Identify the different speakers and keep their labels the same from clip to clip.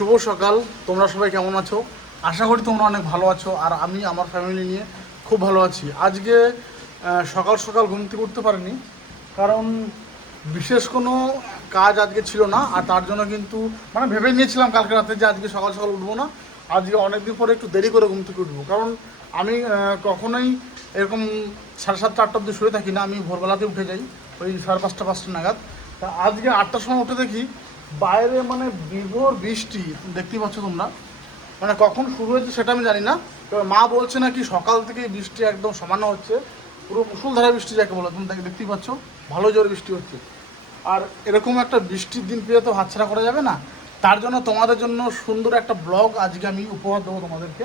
Speaker 1: শুভ সকাল। তোমরা সবাই কেমন আছো? আশা করি তোমরা অনেক ভালো আছো আর আমি আমার ফ্যামিলি নিয়ে খুব ভালো আছি। আজকে সকাল সকাল ঘুম থেকে উঠতে পারিনি, কারণ বিশেষ কোনো কাজ আজকে ছিল না আর তার জন্য কিন্তু মানে ভেবে নিয়েছিলাম কালকে রাতে যে আজকে সকাল সকাল উঠবো না, আজকে অনেকদিন পরে একটু দেরি করে ঘুম থেকে উঠবো। কারণ আমি কখনোই এরকম সাড়ে সাতটা, আটটা অব্দি শুয়ে থাকি না, আমি ভোরবেলাতে উঠে যাই, ওই সাড়ে পাঁচটা পাঁচটা নাগাদ। তা আজকে আটটার সময় উঠে দেখি বাইরে মানে বিভোর বৃষ্টি দেখতেই পাচ্ছ তোমরা। মানে কখন শুরু হয়েছে সেটা আমি জানি না। তবে মা বলছে নাকি সকাল থেকে বৃষ্টি একদম সামান্য হচ্ছে। পুরো মুসুলধারা বৃষ্টি যাকে বলো তুমি তাকে দেখতেই পাচ্ছ, ভালো জোর বৃষ্টি হচ্ছে। আর এরকম একটা বৃষ্টির দিন পেয়ে তো হাতছাড়া করা যাবে না। তার জন্য তোমাদের জন্য সুন্দর একটা ব্লগ আজকে আমি উপহার দেবো তোমাদেরকে।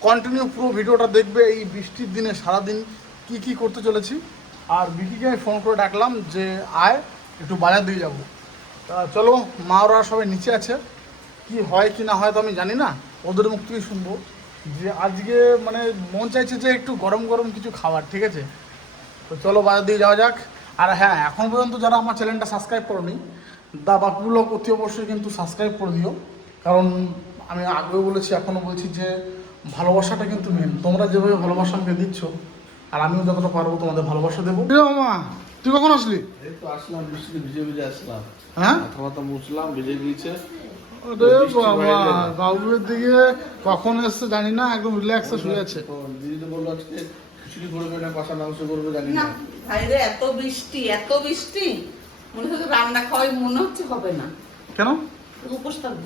Speaker 1: কন্টিনিউ পুরো ভিডিওটা দেখবে এই বৃষ্টির দিনে, সারাদিন কি কি করতে চলেছি। আর বিকিকে আমি ফোন করে ডাকলাম যে, আয়, একটু বাজার দিয়ে যাব। তা চলো মা ওরা সবাই নিচে আছে। কি হয়, কি না হয় তো আমি জানি না। ওদের মুখ থেকে শুনব। যে আজকে মানে মন চাইছে যে একটু গরম গরম কিছু খাবার, ঠিক আছে? তো চলো, বাজার দিয়ে যাওয়া যাক। আর হ্যাঁ এখন পর্যন্ত যারা আমার চ্যানেলটা সাবস্ক্রাইব করনি, দা বাপু ব্লগ অতি অবশ্যই কিন্তু সাবস্ক্রাইব করে দিও। কারণ আমি আগেও বলেছি, এখনও বলছি যে ভালোবাসাটা কিন্তু মেন তোমরা যেভাবে ভালোবাসা আমাকে দিচ্ছ, আর আমিও যতটা পারব তোমাদের ভালোবাসা দেবো। মামা তুই কখন আসলি?
Speaker 2: এই তো আসলাম বৃষ্টিতে ভিজে ভিজে আসলাম।
Speaker 1: হ্যাঁ?
Speaker 2: মাথা মাথা মুছলাম ভিজে গিয়েছে।
Speaker 1: দিকে কখন এসছে জানি না একদম রিল্যাক্সে শুয়ে আছে।
Speaker 2: দিদি তো বলল আজকে খিচুড়ি করবে না কষা মাংস করবে জানি
Speaker 3: না
Speaker 2: না।
Speaker 3: এত বৃষ্টি এত বৃষ্টি। মনে হচ্ছে রান্না খাওয়াই মনে হচ্ছে হবে না।
Speaker 1: কেন?
Speaker 3: উপোস থাকব।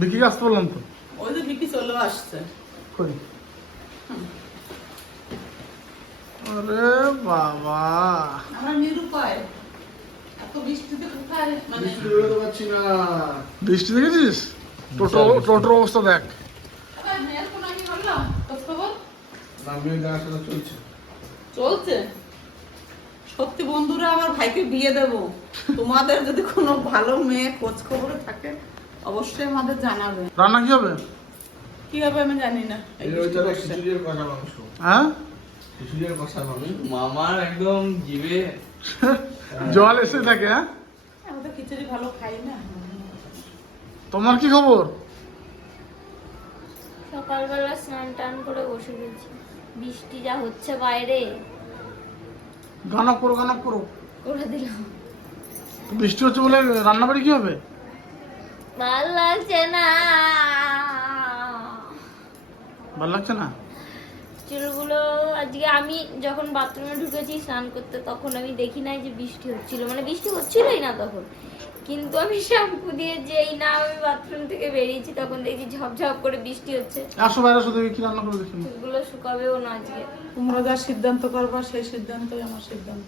Speaker 1: বিকিকে আসতে বললাম তো।
Speaker 3: ওই যে বিপি চলেও আসছে।
Speaker 1: করি আরে বাবা।
Speaker 3: আমরা নিরুপায় এত বৃষ্টিতে কোথায়? মানে
Speaker 2: বৃষ্টি বেরোতে পারছি না।
Speaker 1: বৃষ্টি দেখেছিস? টোটো টোটোর অবস্থা দেখ।
Speaker 2: চলছে।
Speaker 3: চলছে? সত্যি বন্ধুরা আমার ভাইকে বিয়ে দেব। তোমাদের যদি কোনো ভালো মেয়ে খোঁজ খবরে থাকে অবশ্যই আমাদের জানাবে।
Speaker 1: রান্না কি হবে?
Speaker 3: কি হবে আমি জানি না।
Speaker 1: হ্যাঁ?
Speaker 4: মামার একদম জিভে
Speaker 1: জল এসে থাকে হ্যাঁ?
Speaker 3: আমরা খিচুড়ি ভালো খাই না।
Speaker 1: তোমার কি খবর?
Speaker 5: সকালবেলা স্নান টান করে বসে গেছি। বৃষ্টি যা হচ্ছে বাইরে।
Speaker 1: গান অফ করো গান করো
Speaker 5: করে দিলাম।
Speaker 1: বৃষ্টি হচ্ছে বলে রান্নাবাড়ি কি হবে?
Speaker 5: ভালো লাগছে না।
Speaker 1: ভালো লাগছে না?
Speaker 5: চুলগুলো আজকে আমি যখন বাথরুমে ঢুকেছি স্নান করতে তখন আমি দেখি নাই যে বৃষ্টি হচ্ছিল। মানে বৃষ্টি হচ্ছিলই না তখন। কিন্তু আমি শ্যাম্পু দিয়ে যেই না আমি বাথরুম থেকে বেরিয়েছি তখন দেখি ঝপঝপ করে বৃষ্টি হচ্ছে।
Speaker 1: আসো বাইরে আসো দেখি কি রান্না করে দেখি।
Speaker 5: চুলগুলো শুকাবেও না আজকে।
Speaker 3: তোমরা যা সিদ্ধান্ত করবা সেই সিদ্ধান্তই আমার সিদ্ধান্ত।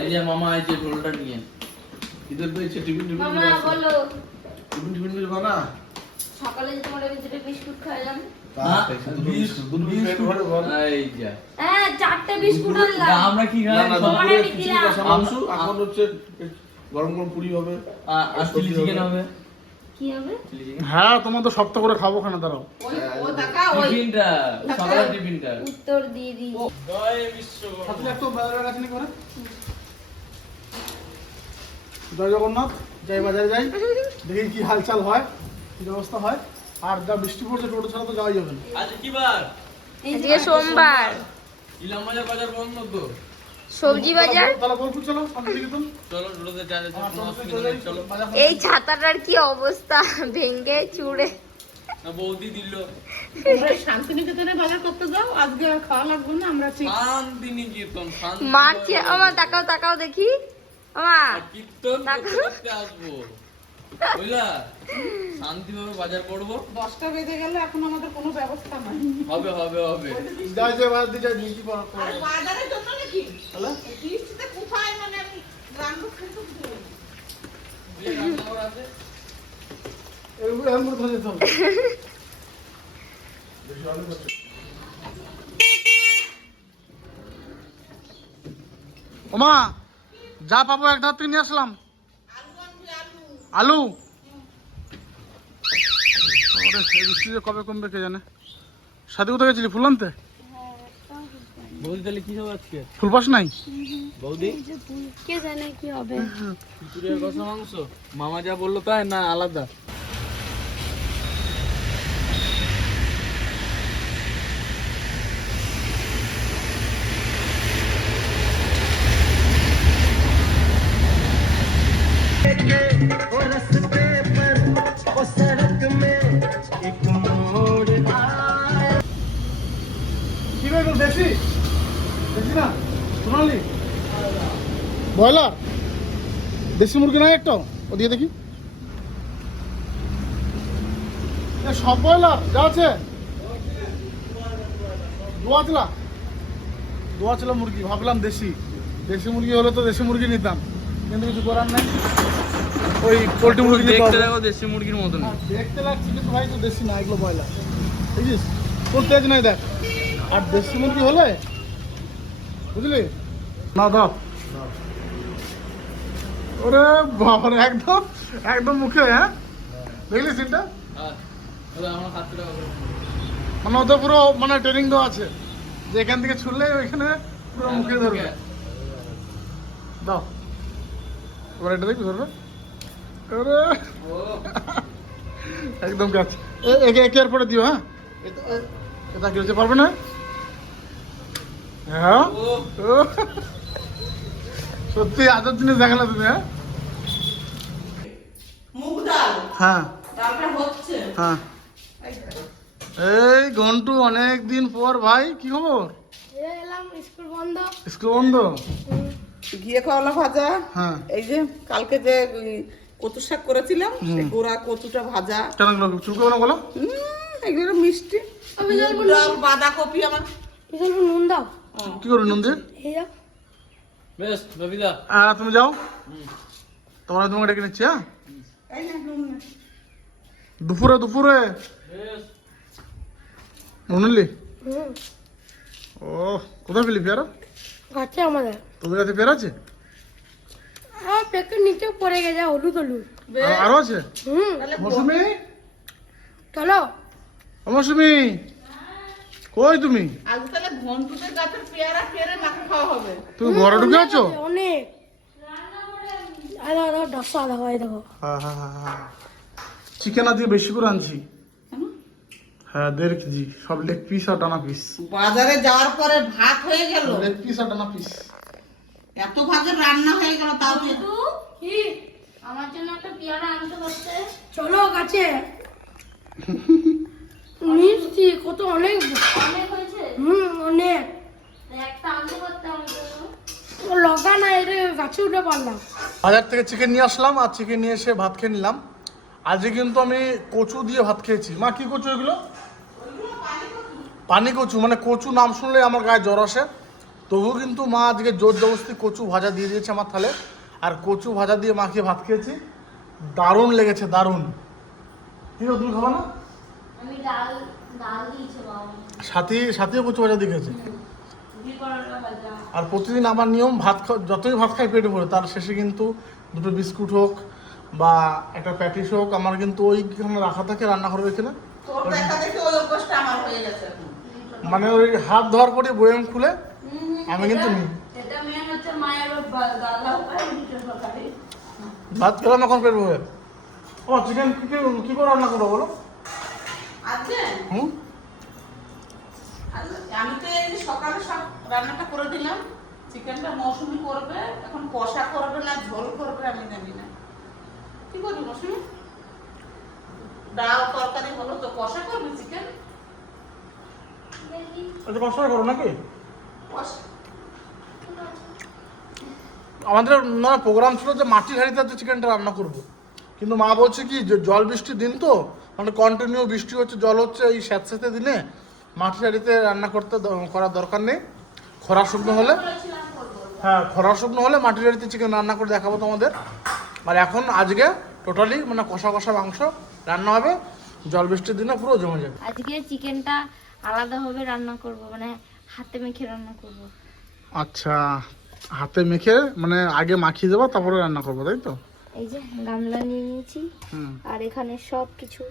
Speaker 4: এই যে মামা এই যে ঢোলটা নিয়ে।
Speaker 2: ঈদের পেয়েছে টিফিন টিফিন
Speaker 5: মামা বলো।
Speaker 2: টিফিন টিফিন কিছু না?
Speaker 5: সকালে যে তোমার ভিতরে বিস্কুট খাইলাম
Speaker 4: হ্যাঁ,
Speaker 5: হ্যাঁ
Speaker 4: আমরা কি
Speaker 5: তোমার
Speaker 2: দুপুরে
Speaker 5: আমি
Speaker 2: খিচুড়ি
Speaker 5: দিলাম।
Speaker 2: কষা মাংস এখন হচ্ছে গরম গরম পুরি হবে
Speaker 4: আর চিলি চিকেন হবে।
Speaker 5: কি হবে?
Speaker 4: Chilli chicken.
Speaker 1: হ্যাঁ তোমার তো সপ্তাহ করে খাব খানা দাঁড়াও।
Speaker 5: উত্তর দিয়ে দিই।
Speaker 1: করে জয় জগন্নাথ যাই বাজারে যাই। দেখি কি হালচাল হয় কি ব্যবস্থা হয়। আর যা বৃষ্টি পড়ছে টোটো ছাড়া তো যাওয়াই যাবে না।
Speaker 4: আজ কি বার?
Speaker 5: আজকে সোমবার।
Speaker 4: ইলাম বাজার বাজার বন্ধ তো।
Speaker 5: সবজি বাজার?
Speaker 1: শান্তিনিকেতন আমার বাজার
Speaker 5: এই ছাতাটার কি অবস্থা? ভেঙ্গে চুড়ে।
Speaker 4: বৌদি দিল।
Speaker 3: শান্তিনিকেতনে বাজার করতে যাও আজকে আর খাওয়া লাগবে না আমরা ঠিক
Speaker 4: শান্তি নিকেতন শান্তি
Speaker 5: মারছে আমার তাকাও তাকাও দেখি। আমা
Speaker 4: কীর্তন
Speaker 5: টাকা?
Speaker 4: করতে করতে আসব। বুঝলা? শান্তিভাবে বাজার করব।
Speaker 3: দশটা বেজে গেলে এখন আমাদের কোনো ব্যবস্থা নাই।
Speaker 4: হবে হবে হবে।
Speaker 3: আর বাজারের জন্য নাকি? বৃষ্টিতে কোথায় মানে আমি রান্না খেতে
Speaker 1: ধরে ওমা যা পাবো এক ধার নিয়ে আসলাম। আলু? বৃষ্টি কবে কমবে কে জানে? সাথে কোথায় গেছিলি? ফুল আনতে
Speaker 4: বৌদি তাহলে কি হবে আজকে?
Speaker 1: ফুল পাস নাই?
Speaker 4: বৌদি?
Speaker 5: কে জানে কি হবে?
Speaker 4: মাংস? মামা যা বলল তাই না আলাদা?
Speaker 1: দেশি মুরগি নাই একটা? ওদিকে দেখি। এ, সব ব্রয়লার যা আছে। দোয়া ছিলা? দোয়া ছিল মুরগি ভাবলাম দেশি। দেশি মুরগি হলে তো দেশি মুরগি নিতাম। কিন্তু কিছু করার নেই। ওই পোলট্রি মুরগি
Speaker 4: দেখতে। দেখো দেশি মুরগির মতন
Speaker 1: হ্যাঁ, দেখতে লাগছে কিন্তু ভাই তো দেশি না এগুলো ব্রয়লার। বুঝিস? তোর তেজ নাই দেখ। আর দেশি মুরগি হলে বুঝলি? না দাও ওরে বাবার একদম একদম মুখে হ্যাঁ? দেখলি সিনটা। মানে ওদের পুরো মানে ট্রেনিং দেওয়া আছে। যে এখান থেকে ছুড়লে ওইখানে পুরো মুখে ধরবে। দাও। এবার এটা দেখবি ধরবে? ওরে। একদম গাছ। একে একে এর পরে দিও হ্যাঁ? এটা- গেলতে পারবে না? হ্যাঁ। সত্যি আদার জিনিস দেখালে তুমি হ্যাঁ?
Speaker 3: মুগ ডাল।
Speaker 1: হ্যাঁ।
Speaker 3: ডালটা হচ্ছে।
Speaker 1: হ্যাঁ।
Speaker 3: এই দেখো।
Speaker 1: ঘন্টু অনেক দিন পর ভাই কি খবর?
Speaker 5: এলাম স্কুল বন্ধ।
Speaker 1: স্কুল বন্ধ?
Speaker 3: ঘিয়ে খাওয়ালা ভাজা।
Speaker 1: হ্যাঁ।
Speaker 3: এই যে কালকে যে কচু শাক করেছিলাম গোড়া কচুটা ভাজা।
Speaker 1: কেন গেলো চুলকে না বলো
Speaker 3: উম, এগুলো মিষ্টি। বাঁধাকপি আমার।
Speaker 5: নুন দাও।
Speaker 1: কি করবি নন্দির
Speaker 5: এই যাও
Speaker 4: বেশ রবিদা
Speaker 1: হ্যাঁ তুমি যাও। তোমরা তোমাকে ডেকে নিচ্ছি হ্যাঁ?
Speaker 3: এই নে, নুন নে।
Speaker 1: দুপুরে দুপুরে শুনলি ও কোথায় পেলি পেয়ারা
Speaker 5: আছে আমাদের।
Speaker 1: তোদের কাছে পেয়ারা আছে?
Speaker 5: আমার পেকের নিচে পড়ে গেছে হলুদ হলুদ।
Speaker 1: আর- আরও আছে? মৌসুমি?
Speaker 5: চলো।
Speaker 1: মৌসুমি। কই তুমি?
Speaker 3: আজ তাহলে ঘন্টুদের গাছের পেয়ারা পেয়ারে মাখা খাওয়া হবে।
Speaker 1: তুমি ঘরে ঢুকে আছো?
Speaker 5: অনেক। আরে আরে ডসা দেখো। এই দেখো
Speaker 1: চিকেন আজকে বেশি করে আনছি। হ্যাঁ দেড় কেজি সব লেগ পিস আর ডানা পিস
Speaker 3: বাজারে যাওয়ার পরে ভাত হয়ে গেল।
Speaker 1: লেগ পিস আর ডানা পিস
Speaker 3: এত ভাতের রান্না হয়ে গেল তাও তুই
Speaker 5: কি? আমার জন্য একটা পেয়ারা আনতে পারতে চলো কাছে মিষ্টি কত অনেক।
Speaker 6: অনেক হয়েছে?
Speaker 5: হুম অনেক।
Speaker 6: একটা আনতে পারতাম
Speaker 5: লগা না এটা গাছে উঠে পারলাম
Speaker 1: বাজার থেকে চিকেন নিয়ে আসলাম আর চিকেন নিয়ে এসে ভাত খেয়ে নিলাম। আজকে কিন্তু আমি কচু দিয়ে ভাত খেয়েছি। মা কি কচু এগুলো? পানি কচু মানে কচু নাম শুনলে আমার গায়ে জ্বর আসে। তবুও কিন্তু মা আজকে জোর জবরদস্তি কচু ভাজা দিয়ে দিয়েছে আমার থালে। আর কচু ভাজা দিয়ে মাখিয়ে ভাত খেয়েছি। দারুণ লেগেছে দারুণ। কি তুমি খাবা না?
Speaker 6: আমি ডাল ডাল দিয়েছে বাবা।
Speaker 1: সাথী সাথীও কচু ভাজা
Speaker 6: ভাজা।
Speaker 1: আর প্রতিদিন আমার নিয়ম ভাত যতই ভাত খাই পেটে ভরে তার শেষে কিন্তু দুটো বিস্কুট হোক বা একটা প্যাটিস হোক আমার কিন্তু ওইখানে রাখা থাকে
Speaker 3: ওই হয়ে গেছে এখন।
Speaker 1: মানে ওই হাত ধোয়ার পরে বয়াম খুলে আমি কিন্তু নিই
Speaker 6: মেন
Speaker 1: ভাত খেলাম এখন পেট ভরে। ও চিকেন কি কি- কি করে রান্না করব বলো? হুম?
Speaker 3: আমি তো এই সকালে সব রান্নাটা করে দিলাম। চিকেনটা মৌসুমি করবে এখন কষা করবে না ঝোল করবে আমি জানি না। কি করবি মৌসুমি? ডাল তরকারি হলো তো কষা করবি চিকেন?
Speaker 1: এটা কষ্ট করে নাকি?
Speaker 3: কষা।
Speaker 1: আমাদের মানে প্রোগ্রাম ছিল যে মাটির হাড়িতে চিকেনটা রান্না করব। কিন্তু মা বলছে কি জল বৃষ্টির দিন তো মানে কন্টিনিউ বৃষ্টি হচ্ছে জল হচ্ছে এই স্যাঁতস্যাঁতে দিনে মাটির হাঁড়িতে রান্না করতে করার দরকার নেই। খরা শুকনো হলে হ্যাঁ খরা শুকনো হলে মাটির হাঁড়িতে চিকেন রান্না করে দেখাবো তোমাদের। আর এখন আজকে টোটালি মানে কষা কষা মাংস রান্না হবে জল বৃষ্টির দিনে পুরো জমে যাবে।
Speaker 5: আজকে চিকেনটা আলাদাভাবে রান্না করব মানে হাতে মেখে রান্না করব।
Speaker 1: আচ্ছা হাতে মেখে মানে আগে মাখিয়ে দেবো তারপরে রান্না করব তাই তো?
Speaker 5: এই যে গামলা নিয়ে নিয়েছি আর এখানে সব কিছু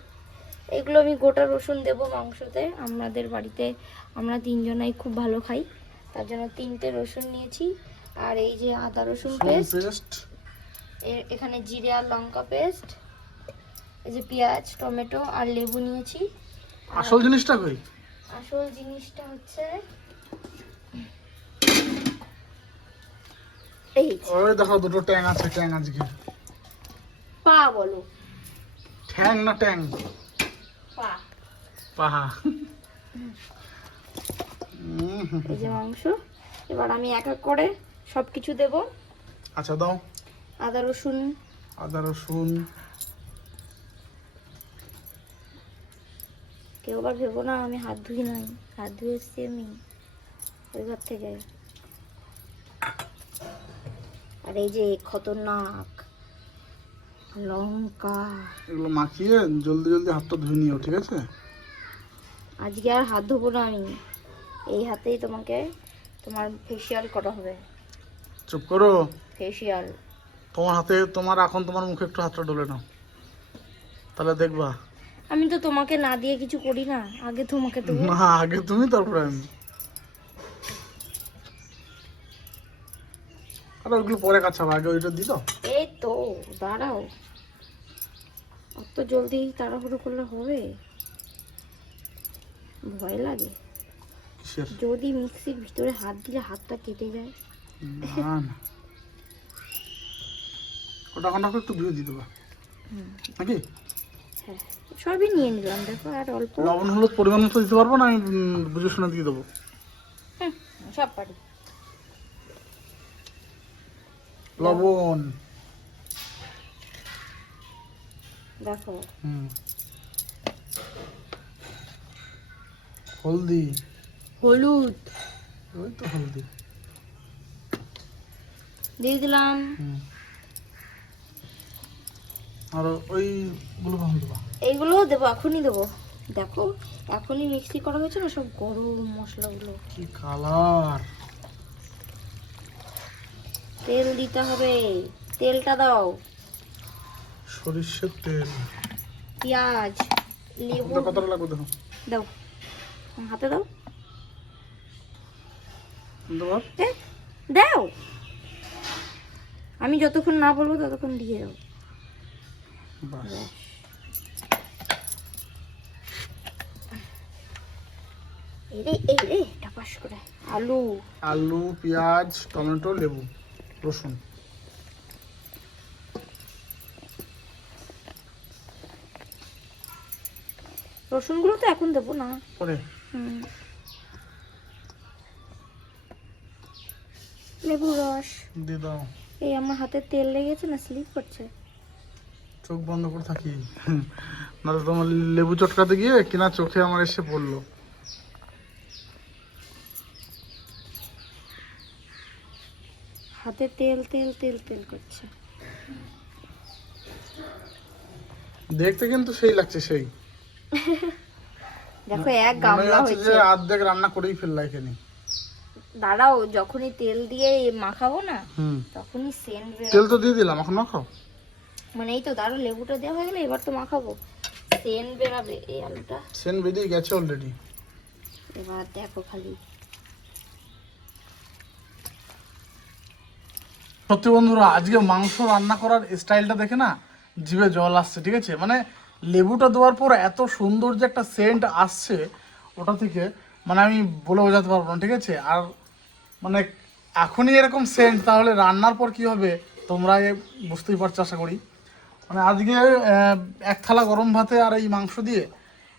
Speaker 5: এগুলো আমি গোটা রসুন দেব মাংসতে। আমাদের বাড়িতে আমরা তিনজনাই খুব ভালো খাই। তার জন্য তিনটে রসুন নিয়েছি। আর এই যে আদা রসুন পেস্ট এখানে জিরে আর লঙ্কা পেস্ট এই যে পেঁয়াজ টমেটো আর লেবু নিয়েছি।
Speaker 1: আসল জিনিসটা কই?
Speaker 5: আসল জিনিসটা হচ্ছে এই
Speaker 1: ওই দেখো দুটো ট্যাং আছে ট্যাং আজকে।
Speaker 5: পা বলো।
Speaker 1: ঠ্যাং না ট্যাং? পাহা।
Speaker 5: এই যে মাংস এবার আমি এক এক করে সব কিছু দেবো।
Speaker 1: আচ্ছা দাও।
Speaker 5: আদা রসুন।
Speaker 1: আদা রসুন।
Speaker 5: কেউ আবার ভেবো না আমি হাত ধুই নাই। হাত ধুয়ে এসছি আমি ওই ঘর থেকে। আর এই যে খতরনাক লঙ্কা।
Speaker 1: এগুলো মাখিয়ে জলদি জলদি হাতটা ধুয়ে নিও ঠিক আছে?
Speaker 5: আজকে আর হাত ধোবো না আমি। এই হাতেই তোমাকে তোমার ফেসিয়াল করা হবে।
Speaker 1: চুপ করো।
Speaker 5: ফেসিয়াল
Speaker 1: তোমার হাতে তোমার এখন তোমার মুখে একটু হাতটা ডলে নাও। তাহলে দেখবা।
Speaker 5: আমি তো তোমাকে না দিয়ে কিছু করি না আগে তোমাকে তো।
Speaker 1: না আগে তুমি তারপরে আমি। আরে ওগুলো পরে কাছাবো আগে ওইটা দাও
Speaker 5: এই তো দাঁড়াও। অত জলদি তাড়াহুড়ো করলে হবে? ভয় লাগে। যদি মিক্সির ভিতরে হাত দিলে হাতটা কেটে যায়।
Speaker 1: না না। ওটা এখন একটু ধুয়ে দিয়ে দেবা নাকি?
Speaker 5: হ্যাঁ সবই নিয়ে নিলাম দেখো আর অল্প।
Speaker 1: লবণ হলুদ পরিমাণ মতো দিতে পারব না আমি বুঝে শুনে দিয়ে দেবো?
Speaker 5: হুম, সব পারি।
Speaker 1: লবণ।
Speaker 5: দেখো।
Speaker 1: হুম। হলদি।
Speaker 5: হলুদ।
Speaker 1: ওই তো হলদি।
Speaker 5: দিয়ে দিলাম।
Speaker 1: আর ওইগুলো কখন দেবা।
Speaker 5: এইগুলোও দেবো এখনই দেবো। দেখো এখনই মিক্সি করা হয়েছে না সব গরম মশলাগুলো।
Speaker 1: কি কালার।
Speaker 5: তেল দিতে হবে। তেলটা দাও।
Speaker 1: সরিষার তেল।
Speaker 5: পেঁয়াজ লেবু
Speaker 1: কতটা লাগবে দেখো?
Speaker 5: দাও। হাতে দাও। দাও। আমি যতক্ষণ না বলব ততক্ষণ দিয়ে দাও।
Speaker 1: বাস।
Speaker 5: এই রে এই রে করে। আলু।
Speaker 1: আলু পেঁয়াজ টমেটো লেবু রসুন।
Speaker 5: রসুনগুলো তো এখন দেবো না।
Speaker 1: পরে।
Speaker 5: লেবু রস।
Speaker 1: দিয়ে দাও।
Speaker 5: এই আমার হাতে তেল লেগেছে না স্লিপ করছে?
Speaker 1: চোখ বন্ধ করে থাকি। না তো তোমার লেবু চটকাতে গিয়ে কিনা চোখে আমার এসে পড়ল।
Speaker 5: হাতে তেল তেল তেল তেল করছে।
Speaker 1: দেখতে কিন্তু সেই লাগছে সেই।
Speaker 5: দেখো এক গামলা হয়েছে।
Speaker 1: অর্ধেক রান্না করেই ফেললা এখানে
Speaker 5: দাঁড়াও যখনই তেল দিয়ে মাখাবো না তখনই সেন্ট
Speaker 1: তেল তো দিয়ে দিলাম এখন মাখাও।
Speaker 5: মানে এই তো লেবুটা দেওয়া হয়ে গেলে এবার তো মাখাবো। সেন্ট বেরাবে এই আলুটা।
Speaker 1: সেন বেরিয়ে গেছে অলরেডি
Speaker 5: এবার দেখো খালি।
Speaker 1: সত্যি বন্ধুরা আজকে মাংস রান্না করার স্টাইলটা দেখে না জিভে জল আসছে ঠিক আছে? মানে লেবুটা দেওয়ার পর এত সুন্দর যে একটা সেন্ট আসছে ওটা থেকে মানে আমি বলে বোঝাতে পারব না ঠিক আছে? আর মানে এখনই এরকম সেন্ট তাহলে রান্নার পর কি হবে? তোমরা বুঝতেই পারছ আশা করি। মানে আজকে এক থালা গরম ভাতে আর এই মাংস দিয়ে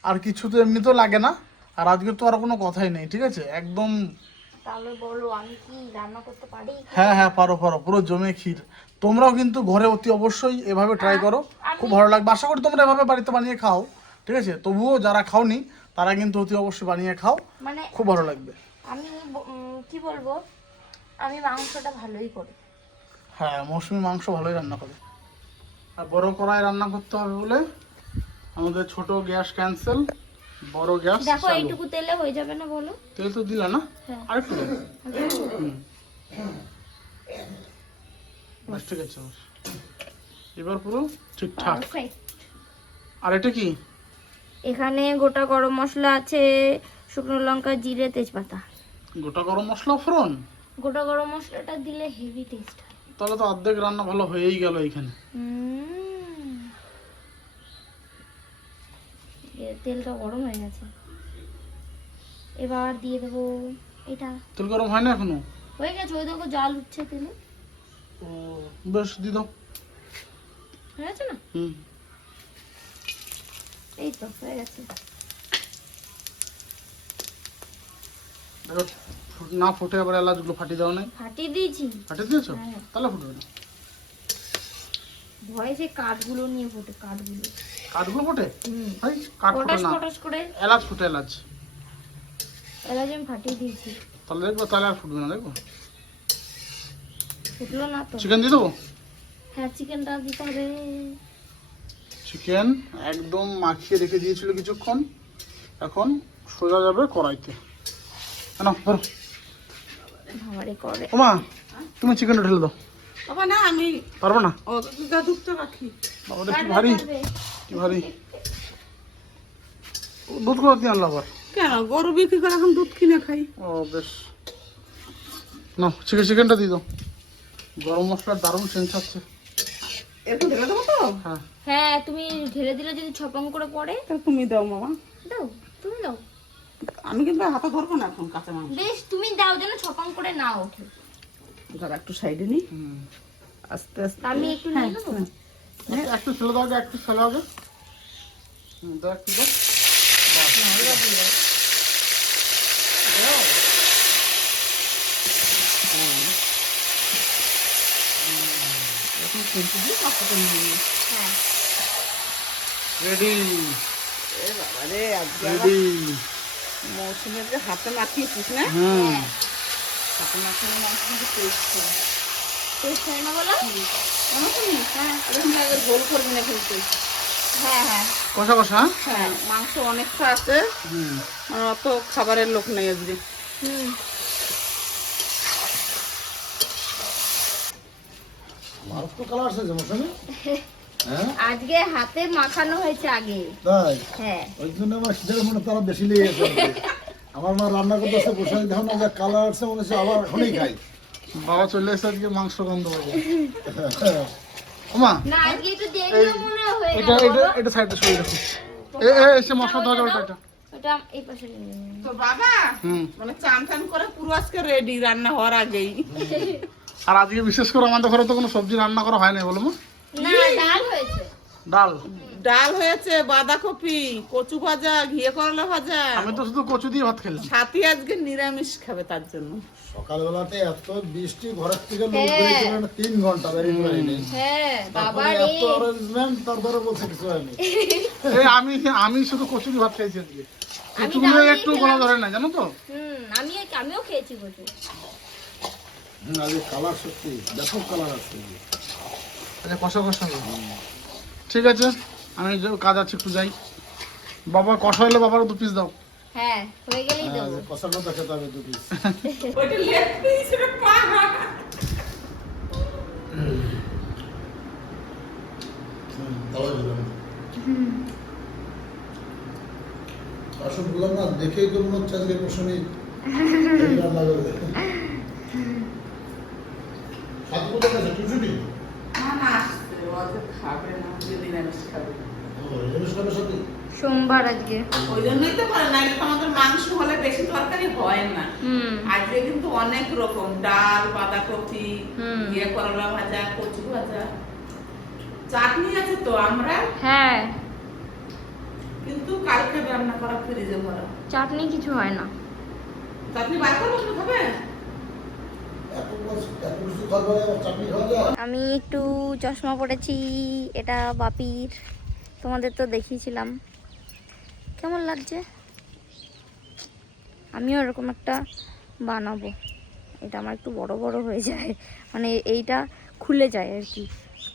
Speaker 1: আর কিছু তো এমনিতেও লাগে না আর আজকে তো আর কোনো কথাই নেই ঠিক আছে? একদম
Speaker 5: তাহলে বলো আমি কি রান্না করতে পারি?
Speaker 1: হ্যাঁ হ্যাঁ পারো পারো পুরো জমে ক্ষীর। তোমরাও কিন্তু ঘরে অতি অবশ্যই এভাবে ট্রাই করো। খুব ভালো লাগবে। আশা করি তোমরা এভাবে বাড়িতে বানিয়ে খাও ঠিক আছে? তবুও যারা খাওনি তারা কিন্তু অতি অবশ্যই বানিয়ে খাও।
Speaker 5: মানে
Speaker 1: খুব ভালো লাগবে।
Speaker 5: আমি কি বলব? আমি মাংসটা ভালোই করি।
Speaker 1: হ্যাঁ মৌসুমি মাংস ভালোই রান্না করে। আর বড় কড়াই রান্না করতে হবে বলে আমাদের ছোট গ্যাস ক্যান্সেল বড় গ্যাস
Speaker 5: দেখো এইটুকু তেলে হয়ে যাবে না বলো?
Speaker 1: তেল তো দিলা না?
Speaker 5: হ্যাঁ।
Speaker 1: হুম। বাস ঠিক আছে এবার পুরো ঠিকঠাক। আর এটা কি?
Speaker 5: এখানে গোটা গরম মশলা আছে শুকনো লঙ্কা জিরে তেজপাতা।
Speaker 1: গোটা গরম মশলা ফোড়ন?
Speaker 5: গোটা গরম মশলাটা দিলে হেভি টেস্ট হয়।
Speaker 1: তাহলে তো অর্ধেক রান্না ভালো হয়েই গেল এইখানে।
Speaker 5: উম। এ, তেলটা গরম হয়ে গেছে। এবার দিয়ে দেবো এটা।
Speaker 1: তেল গরম হয় না এখনও?
Speaker 5: হয়ে গেছে ওই দেখো জাল উঠছে তেলে।
Speaker 1: বেশ দি দাও।
Speaker 5: হয়ে গেছে না?
Speaker 1: হুম।
Speaker 5: এই তো হয়ে গেছে।
Speaker 1: না ফুটে আবার এলাচগুলো ফাটিয়ে
Speaker 5: ফাটিয়ে দিয়েছি।
Speaker 1: ফাটিয়ে দিয়েছ?
Speaker 5: হ্যাঁ।
Speaker 1: তাহলে ফুটবে না।
Speaker 5: ভয় কাঠগুলো নিয়ে ফোটে কাঠগুলো।
Speaker 1: কাঠগুলো ফুটে? ভাই কাঠ ফুটে না। এলাচ ফুটে এলাচ।
Speaker 5: এলাচ আমি ফাটিয়ে দিয়েছি।
Speaker 1: তাহলে দেখব তাহলে আর ফুটবে না দেখব।
Speaker 5: ফুটলো না তো।
Speaker 1: চিকেন দিয়ে দেবো
Speaker 5: হ্যাঁ চিকেনটা দিতে হবে।
Speaker 1: চিকেন একদম মাখিয়ে রেখে দিয়েছিল কিছুক্ষণ। এখন সোজা যাবে কড়াইতে। কেন ধরো।
Speaker 5: করে।
Speaker 1: ওমা তুমি চিকেনটা ঢেলে দাও।
Speaker 3: বাবা না আমি
Speaker 1: পারবে না?
Speaker 3: ও দুধটা রাখি।
Speaker 1: বাবা কি ভারী? কি ভারী? দুধ করে দিয়ে আনলো আবার?
Speaker 3: কেন? গরু বিক্রি করে এখন দুধ কিনে খাই।
Speaker 1: ও বেশ। না চিকেন চিকেনটা দিয়ে দাও। গরম মশলার দারুণ সেন্স আছে।
Speaker 3: একটু ঢেলে দেবো তো?
Speaker 1: হ্যাঁ।
Speaker 5: হ্যাঁ তুমি ঢেলে দিলে যদি ছপং করে পড়ে।
Speaker 3: তাহলে তুমি দাও মামা।
Speaker 5: দাও তুমি দাও।
Speaker 3: আমি কিন্তু হাতে ধরবো না এখন কাঁচা মাংস।
Speaker 5: বেশ তুমি দাও যেন ছপং করে না ওঠে
Speaker 3: ধর একটু সাইডে নি। আস্তে আস্তে।
Speaker 5: আমি একটু নিয়ে নেব?
Speaker 1: একটু- একটু ছেলে দাও একটু ছেলে হবে। দাও। একটু দাও।
Speaker 3: দিয়ে মাথাটা নিয়ে নিই।
Speaker 5: হ্যাঁ
Speaker 1: রেডি
Speaker 3: এ বাবা রে আজকে
Speaker 1: রেডি
Speaker 3: মৌসুমের যে হাতে মাখিয়েছিস না
Speaker 1: হুম
Speaker 3: হাতে টেস্ট
Speaker 5: টেস্ট হয় না বলো
Speaker 3: হ্যাঁ এরকম আগে ঝোল করবি না কিন্তু
Speaker 5: হ্যাঁ হ্যাঁ
Speaker 1: কষা কষা? হ্যাঁ?
Speaker 3: মাংস অনেকটা আছে।
Speaker 1: হুম।
Speaker 3: অত খাবারের লোক নেই আজকে।
Speaker 5: হুম।
Speaker 7: মারুফ তো কালার আসছে মশানে। হ্যাঁ?
Speaker 5: আজকে হাতে মাখানো হয়েছে আগে।
Speaker 7: তাই?
Speaker 5: হ্যাঁ।
Speaker 7: ওই জন্য আমার মনে তারা বেশি লেগে গেছে আমার মা রান্না বসে না কালার মনে হচ্ছে আবার এখনই খাই।
Speaker 1: বাবা চলে এসে আজকে মাংস গন্ধ পাবো। ওমা।
Speaker 5: না আজকে একটু দেখলে মনে হয়ে
Speaker 1: এটা এটা এটা সাইডে সরিয়ে রাখো। এ এ এসে মশলা ধরে ওটা এটা
Speaker 5: ওটা এই পাশে
Speaker 3: তো বাবা মানে চান টান করে পুরো আজকে রেডি রান্না হওয়ার আগেই।
Speaker 1: আর আজকে বিশেষ করে আমাদের ঘরে তো কোনো সবজি রান্না করা হয় না বলো মা।
Speaker 5: ডাল
Speaker 1: ডাল?
Speaker 3: ডাল হয়েছে বাঁধাকপি কচু ভাজা ঘিয়ে করলা ভাজা।
Speaker 1: আমি তো শুধু কচু দিয়ে ভাত খেলাম।
Speaker 3: সাথী আজকে নিরামিষ খাবে তার জন্য।
Speaker 7: সকালবেলাতে এত বৃষ্টি ঘরের থেকে লোক বেরিয়েছে মানে তিন ঘণ্টা বেরিয়ে পারিনি
Speaker 5: হ্যাঁ বাবা
Speaker 7: এত অ্যারেঞ্জমেন্ট তারপরে বলছে কিছু হয়নি।
Speaker 1: এই আমি আমি শুধু কচু দিয়ে ভাত খেয়েছি আজকে। কচুগুলো একটু কোনো ধরে না জানো তো?
Speaker 5: হুম আমি আমিও খেয়েছি কচু।
Speaker 7: কালার সত্যি ব্যাপক কালার আছে।
Speaker 1: আচ্ছা কষা কষা ঠিক আছে আমি যে কাজ আছে একটু যাই। বাবা কষা হলে বাবারও দু পিস দাও।
Speaker 5: হ্যাঁ হয়ে গেলেই দেবো।
Speaker 7: কষার মতো খেতে হবে দু পিস
Speaker 3: ওইটা লেগ পিস এটা পা
Speaker 7: আসল বললাম না দেখেই তো মনে হচ্ছে আজকে রান্না গেছে
Speaker 5: সোমবার আজকে
Speaker 3: ওই জন্যই তো বলে না আমাদের মাংস হলে বেশি তরকারি হয় না আজকে কিন্তু অনেক রকম ডাল বাঁধাকপি ইয়ে করলা ভাজা কচু ভাজা চাটনি আছে তো আমরা
Speaker 5: হ্যাঁ
Speaker 3: কিন্তু কালকে রান্না করা ফ্রিজে ভরা
Speaker 5: চাটনি কিছু হয় না
Speaker 3: চাটনি বার করব খাবে
Speaker 5: আমি একটু চশমা পড়েছি, এটা বাপির, তোমাদের তো দেখিয়েছিলাম। কেমন লাগছে? আমিও এরকম একটা বানাবো। এটা আমার একটু বড় বড় হয়ে যায় মানে এইটা খুলে যায় আর কি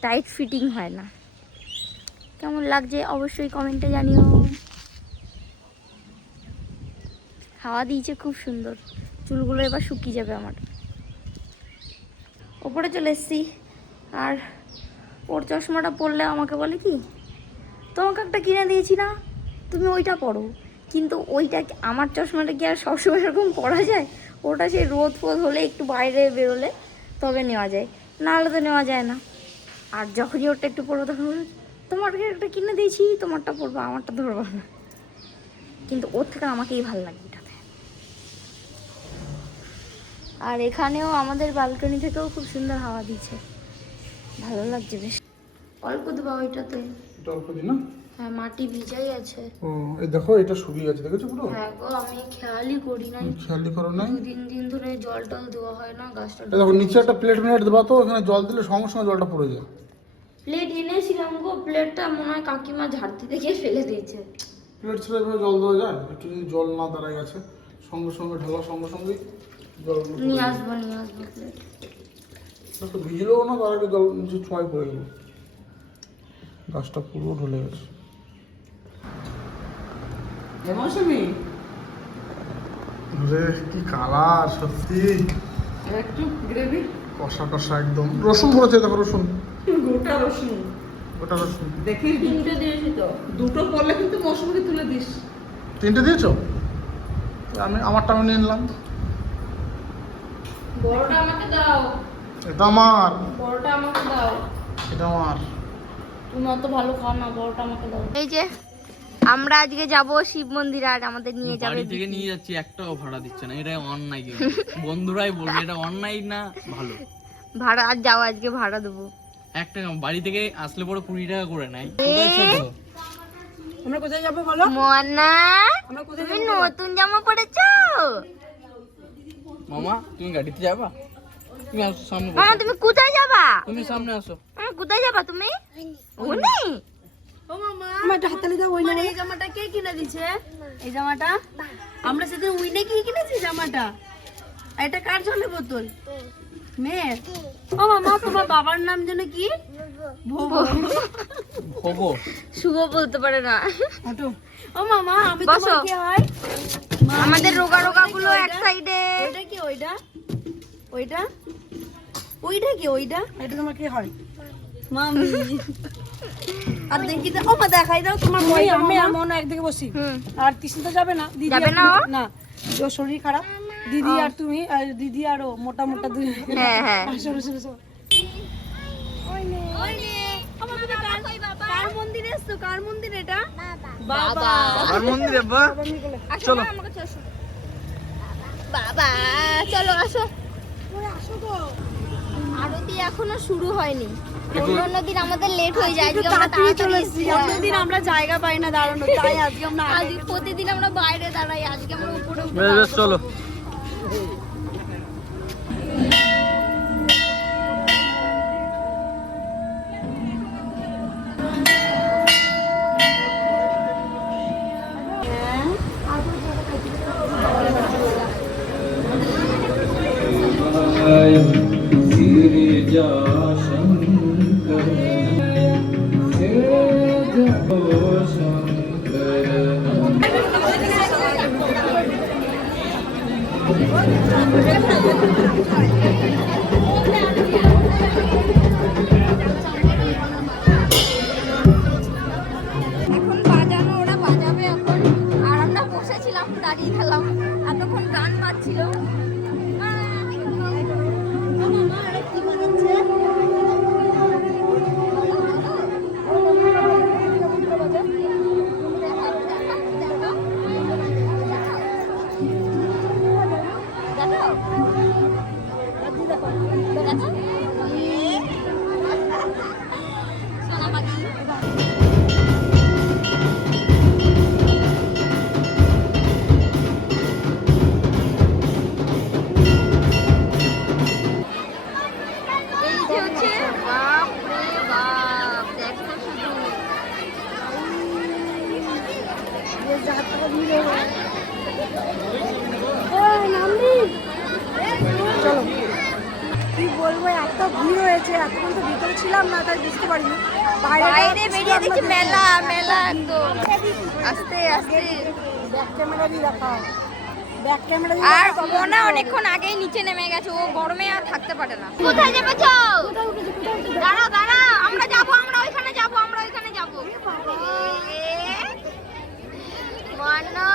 Speaker 5: টাইট ফিটিং হয় না। কেমন লাগছে অবশ্যই কমেন্টে জানিও। হাওয়া দিয়েছে খুব সুন্দর, চুলগুলো এবার শুকিয়ে যাবে আমার। ওপরে চলে এসেছি। আর ওর চশমাটা পরলে আমাকে বলে কি, তোমাকে একটা কিনে দিয়েছি না, তুমি ওইটা পরো। কিন্তু ওইটা আমার চশমাটা কি আর সবসময় এরকম পরা যায়? ওটা সেই রোদ ফোদ হলে একটু বাইরে বেরোলে তবে নেওয়া যায়, নাহলে তো নেওয়া যায় না। আর যখনই ওটা একটু পরবো তখন তোমাকে একটা কিনে দিয়েছি, তোমারটা পরবো, আমারটা ধরবো। না কিন্তু ওর থেকে আমাকেই ভালো লাগে। আর এখানেও আমাদের বালকনি থেকেও খুব সুন্দর হাওয়া দিচ্ছে। ভালো লাগছে বেশ। অল্প দেবা ওইটাতে।
Speaker 1: অল্প দিন না?
Speaker 5: হ্যাঁ মাটি ভিজাই আছে।
Speaker 1: ও এই দেখো এটা শুকিয়ে গেছে দেখেছ পুরো?
Speaker 5: হ্যাঁ গো আমি খেয়ালই করি নাই।
Speaker 1: খেয়ালি করো নাই?
Speaker 5: দু তিন দিন ধরে জল টল দেওয়া হয় না গাছটা
Speaker 1: দেখো নিচে একটা প্লেট মিনিট দেবা তো এখানে জল দিলে সঙ্গে সঙ্গে জলটা পড়ে যায়।
Speaker 5: প্লেট এনেছিলাম গো প্লেটটা মনে হয় কাকিমা ঝাড়তে থেকে ফেলে দিয়েছে।
Speaker 1: প্লেট ছেড়ে জল দেওয়া যায় একটু যদি জল না দাঁড়ায় গেছে সঙ্গে সঙ্গে ঢালার সঙ্গে সঙ্গে জল
Speaker 5: নিয়ে আসব নিয়ে আসব।
Speaker 1: তো ভিজলেও না তার আগে জল নিচে ছোঁয়াই পড়ে গেল। গাছটা পুরো ঢলে গেছে।
Speaker 3: মৌসুমি?
Speaker 1: রে কি কালার সত্যি।
Speaker 3: একটু গ্রেভি?
Speaker 1: কষা কষা একদম। রসুন পড়েছে দেখো রসুন।
Speaker 3: গোটা রসুন।
Speaker 1: ওটা রসুন।
Speaker 3: দেখি
Speaker 5: তিনটে দিয়েছি তো।
Speaker 3: দুটো পড়লে কিন্তু মৌসুমিকে তুলে দিস।
Speaker 1: তিনটে দিয়েছ? আমি আমারটা আমি নিয়ে নিলাম।
Speaker 5: বড়টা আমাকে দাও।
Speaker 1: এটা আমার।
Speaker 5: বড়টা আমাকে দাও।
Speaker 1: এটা আমার।
Speaker 5: তুমি অত ভালো খাও না বড়টা আমাকে দাও। এই যে আমরা আজকে যাব শিব মন্দির আর আমাদের নিয়ে যাবে
Speaker 4: বাড়ি থেকে নিয়ে যাচ্ছি একটাও ভাড়া দিচ্ছে না। এটা অন্যায় কিন্তু। বন্ধুরাই বলবে এটা অন্যায় না ভালো।
Speaker 5: ভাড়া আর যাও আজকে ভাড়া দেবো।
Speaker 4: এক টাকা বাড়ি থেকে আসলে পরে কুড়ি টাকা করে নেয়। কোথায়
Speaker 3: আমরা কোথায় যাব বলো?
Speaker 5: মনা
Speaker 3: আমরা কোথায়
Speaker 5: নতুন জামা পড়েছো
Speaker 4: মামা তুমি গাড়িতে যাবা? তুমি আসো সামনে
Speaker 5: মামা তুমি কোথায় যাবা?
Speaker 4: তুমি সামনে আসো।
Speaker 5: মামা কোথায় যাবা তুমি? ওনে
Speaker 6: আমার একটা হাতালি দাও ওই এই জামাটা কে কিনে দিছে? এই জামাটা? আমরা সেদিন উইনে কি কিনেছি জামাটা? এটা কার জলের বোতল? মেয়ের। ও মামা তোমার বাবার নাম যেন কি? ভোবো।
Speaker 5: শুভ বলতে পারে না।
Speaker 6: ও মামা আমি। তোমার কি হয়?
Speaker 5: আমাদের রোগা রোগা গুলো এক সাইডে
Speaker 6: ওইটা কি ওইটা? ওইটা? ওইটা কি ওইটা? এটা তোমার কি হয়? মামি। আর দেখি তো ও মা দেখাই দাও তোমার বই আমি আর মনে একদিকে বসি। আর তিসি তো যাবে না দিদি
Speaker 5: যাবে
Speaker 6: আর
Speaker 5: না?
Speaker 6: না ওর শরীর খারাপ। দিদি আর তুমি আর দিদি আর ও মোটা মোটা দুই
Speaker 5: হ্যাঁ হ্যাঁ।
Speaker 6: আসো আসো আসো কার মন্দিরে এসছো? কার মন্দির এটা? বাবা।
Speaker 4: আর মন্দিরে বা চলো।
Speaker 5: আমাকে চলো বাবা চলো আসো। আরতি এখনও শুরু হয়নি। অন্য দিন আমাদের লেট হয়ে যায় আজকে আমরা
Speaker 6: তাড়াতাড়ি। অন্যদিন আমরা জায়গা পাই না দাঁড়ানো তাই আজকে আমরা
Speaker 5: আজকে প্রতিদিন আমরা বাইরে দাঁড়াই আজকে আমরা উপরে
Speaker 4: চলো।
Speaker 5: দাঁড়িয়ে গেলাম। এতক্ষণ গান বাজছিল।
Speaker 6: কি এত ভিড় হয়েছে এতক্ষণ তো ভিতরে ছিলাম না তাই বুঝতে পারিনি।
Speaker 5: বাইরে বেরিয়ে দেখছি মেলা মেলা আস্তে আস্তে।
Speaker 6: ব্যাক ক্যামেরা দিয়ে দেখা। ব্যাক ক্যামেরা
Speaker 5: আর মনা অনেকক্ষণ আগেই নিচে নেমে গেছে ও গরমে আর থাকতে পারে না। কোথায় যাবে চো দাঁড়া দাঁড়া আমরা যাব আমরা ওইখানে যাব আমরা ওইখানে যাব। মনা।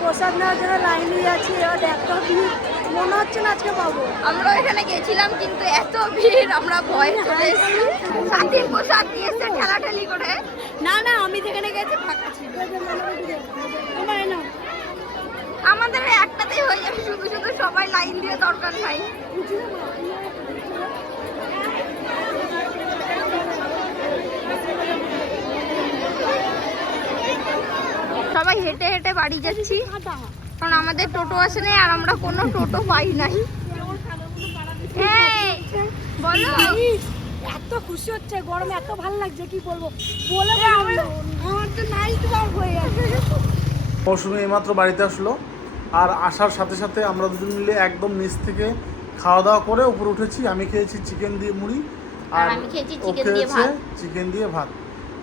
Speaker 6: প্রসাদ নেওয়ার জন্য লাইন দিয়ে আছি এবার এত ভিড়। মনে হচ্ছে না আজকে পাবো।
Speaker 5: আমরা এখানে গেছিলাম কিন্তু এত ভিড় আমরা ভয় চলে এসেছি। প্রসাদ দিয়েছে ঠেলাঠেলি করে।
Speaker 6: না না আমি যেখানে গেছি ফাঁকা ছিল।
Speaker 5: আমাদের একটাতেই হয়ে যাবে শুধু শুধু সবাই লাইন দিয়ে দরকার নাই সবাই হেঁটে হেঁটে বাড়ি যাচ্ছি। কারণ আমাদের টোটো আসে নাই আর আমরা কোনো টোটো পাই নাই। বলো।
Speaker 6: এত খুশি হচ্ছে গরমে এত ভালো লাগছে কি বলব? বলে আমার আমার তো নাইট ওয়াক হয়ে গেছে।
Speaker 1: মৌসুমি এইমাত্র বাড়িতে আসলো। আর আসার সাথে সাথে আমরা দুজন মিলে একদম নিচ থেকে খাওয়া দাওয়া করে উপরে উঠেছি। আমি খেয়েছি চিকেন দিয়ে মুড়ি।
Speaker 5: আর আমি খেয়েছি
Speaker 1: ও
Speaker 5: দিয়ে
Speaker 1: খেয়েছে
Speaker 5: ভাত।
Speaker 1: চিকেন দিয়ে ভাত।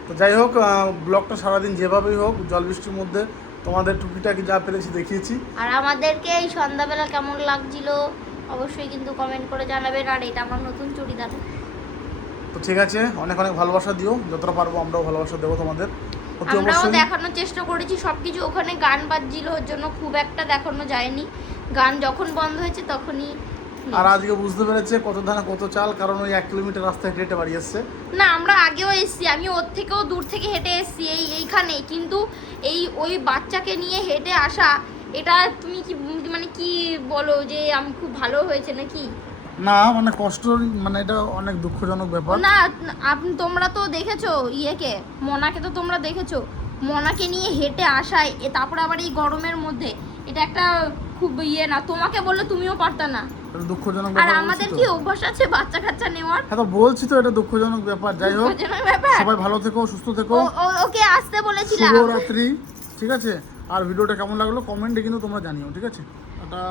Speaker 1: তো যাই হোক ব্লগটা সারাদিন যেভাবেই হোক জল বৃষ্টির মধ্যে তোমাদের টুকিটাকি যা পেরেছি দেখিয়েছি।
Speaker 5: আর আমাদেরকে এই সন্ধ্যাবেলা কেমন লাগছিল অবশ্যই কিন্তু কমেন্ট করে জানাবেন। আর এটা আমার নতুন চুড়িদার।
Speaker 1: তো ঠিক আছে অনেক অনেক ভালোবাসা দিও। যতটা পারব আমরাও ভালোবাসা দেবো তোমাদের।
Speaker 5: আমরাও দেখানোর চেষ্টা করেছি সব কিছু ওখানে গান বাজছিল ওর জন্য খুব একটা দেখানো যায়নি। গান যখন বন্ধ হয়েছে তখনই
Speaker 1: আর আজকে বুঝতে পেরেছে কত ধানে কত চাল কারণ ওই এক কিলোমিটার রাস্তায় হেঁটে বাড়ি এসছে।
Speaker 5: না আমরা আগেও এসেছি আমি ওর থেকেও দূর থেকে হেঁটে এসেছি এই এইখানে। কিন্তু এই ওই বাচ্চাকে নিয়ে হেঁটে আসা এটা তুমি কি মানে কি বলো যে আমি খুব ভালো হয়েছে নাকি?
Speaker 1: না মানে কষ্ট মানে এটা অনেক দুঃখজনক ব্যাপার।
Speaker 5: না আপনি তোমরা তো দেখেছ ইয়েকে মনাকে তো তোমরা দেখেছ। মনাকে নিয়ে হেঁটে আসায় তারপর আবার এই গরমের মধ্যে। এটা একটা খুব ইয়ে না তোমাকে বললে তুমিও পারতা না।
Speaker 1: দুঃখজনক
Speaker 5: আর আমাদের কি অভ্যাস আছে বাচ্চা কাচ্চা নেওয়ার?
Speaker 1: হ্যাঁ তো বলছি তো এটা দুঃখজনক ব্যাপার। যাই হোক সবাই ভালো থেকো সুস্থ থেকো।
Speaker 5: ওকে আসতে বলেছিলাম।
Speaker 1: শুভরাত্রি ঠিক আছে? আর ভিডিওটা কেমন লাগল? কমেন্টে কিন্তু তোমরা জানিও ঠিক আছে? এটা